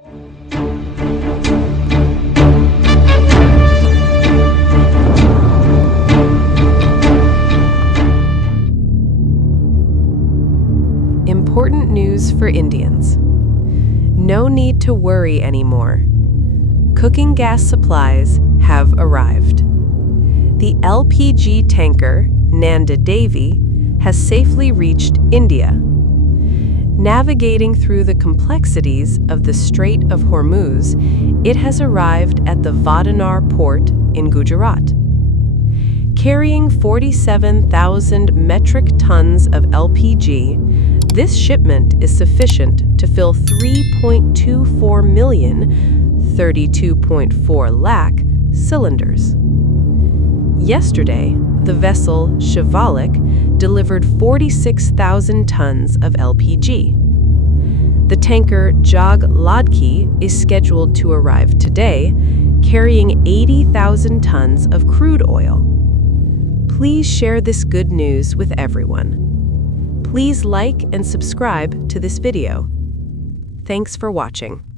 Important news for Indians. No need to worry anymore. Cooking gas supplies have arrived. The LPG tanker, Nanda Devi, has safely reached India. Navigating through the complexities of the Strait of Hormuz, it has arrived at the Vadinar Port in Gujarat. Carrying 47,000 metric tons of LPG, this shipment is sufficient to fill 3.24 million, 32.4 lakh, cylinders. Yesterday, the vessel Shivalik delivered 46,000 tons of LPG. The tanker Jag Laadki is scheduled to arrive today, carrying 80,000 tons of crude oil. Please share this good news with everyone. Please like and subscribe to this video. Thanks for watching.